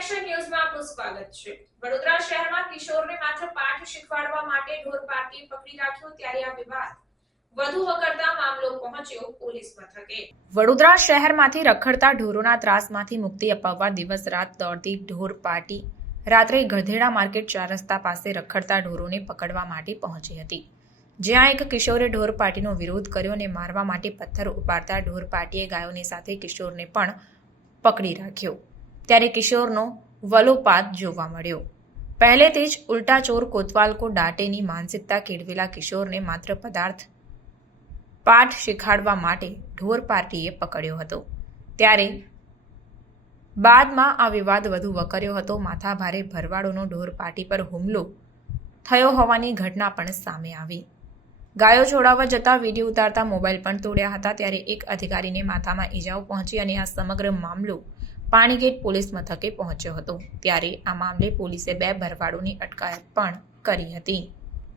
Action ન્યૂઝમાં આપનું સ્વાગત છે. વડોદરા શહેરમાં કિશોરને માત્ર પાઠ શીખવાડવા માટે ઢોર પાર્ટીએ પકડી રાખ્યો ત્યારે આ વિવાદ વડોદરા શહેરમાંથી રખડતા ઢોરોના ત્રાસમાંથી મુક્તિ અપાવવા દિવસ રાત દોડતી ઢોર પાર્ટી રાત્રે ગધેડા માર્કેટ ચાર રસ્તા પાસે રખડતા ઢોરોને પકડવા માટે પહોંચી હતી. જ્યાં એક કિશોરે ઢોર પાર્ટીનો વિરોધ કર્યો અને મારવા માટે પથ્થર ઉપાડતા ઢોર પાર્ટીએ ગાયોની સાથે કિશોરને પણ પકડી રાખ્યો. ત્યારે કિશોરનો વલોપાત જોવા મળ્યો. પહેલેથી જ ઉલટા ચોર કોતવાલ કો દાટેની માનસિકતા કેળવેલા કિશોરને માત્ર પદાર્થ પાઠ શીખાડવા માટે ઢોર પાર્ટીએ પકડ્યો હતો. ત્યારે બાદમાં આ વિવાદ વધુ વકર્યો હતો. માથાભારે ભરવાડોનો ઢોર પાર્ટી પર હુમલો થયો હોવાની ઘટના પણ સામે આવી. ગાયો છોડાવવા જતા વીડિયો ઉતારતા મોબાઈલ પણ તોડ્યા હતા. ત્યારે એક અધિકારીને માથામાં ઈજાઓ પહોંચી અને આ સમગ્ર મામલો પાણીગેટ પોલીસ મથકે પહોંચ્યો હતો, ત્યારે આ મામલે પોલીસે બે ભરવાડોની અટકાયત પણ કરી હતી.